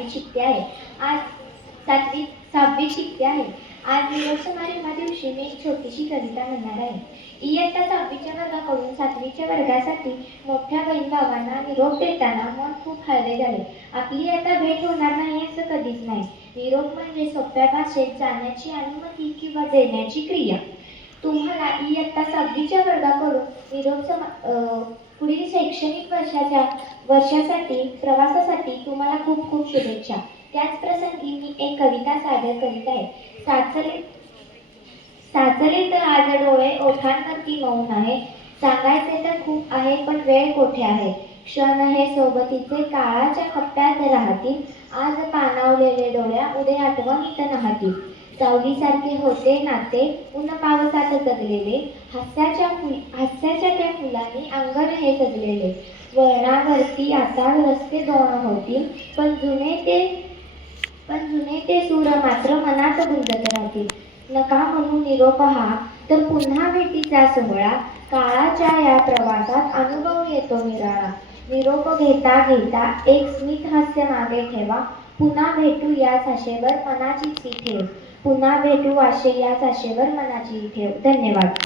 7वीत शिकते आहे. आज 6वीत शिकते आहे. आज निरोप समारंभा दिवशी मी एक छोटीशी कविता म्हणणार आहे. इयत्ता 6वीच्या वर्गाकडून 7वीच्या वर्गासाठी मोठ्या बहीण भावांना निरोप देताना मन खूप हळवे झाले. आपली आता भेट होणार नाही असं कधीच नाही. निरोप म्हणजे सोप्या भाषेत जाण्याची अनुमती किंवा देण्याची क्रिया. तुम्हाला इयत्ता 6वीच्या वर्गाकडून पुढील शैक्षणिक वर्षासाठी प्रवासासाठी तुम्हाला खूप खूप शुभेच्छा. त्याच प्रसंगी मी एक कविता सादर करीत आहे. साचले तर आज डोळे ओठांवरती मौन आहे. सांगायचे तर खूप आहे पण वेळ कोठे आहे. क्षण हे सोबतीचे काळाच्या कप्प्यात राहतील. आज पाणावलेले डोळ्या उद्या आठवणीत नाहतील. सावलीसारखे होते नाते ऊन पावसात जगलेले. हास्याच्या त्या फुलांनी अंगण हे सजलेले. वळणावरती आता रस्ते दोन होतील पण जुने ते सूर मात्र मनात गुंजत राहतील. नका म्हणू निरोप हा तर पुन्हा भेटीचा सोहळा. काळाच्या या प्रवासात अनुभव येतो निराळा. निरोप घेता घेता एक स्मित हास्य मागे ठेवा. पुन्हा भेटू याच आशेवर मनाची ठेव. पुन्हा भेटू याच आशेवर मनाची ठेव. धन्यवाद.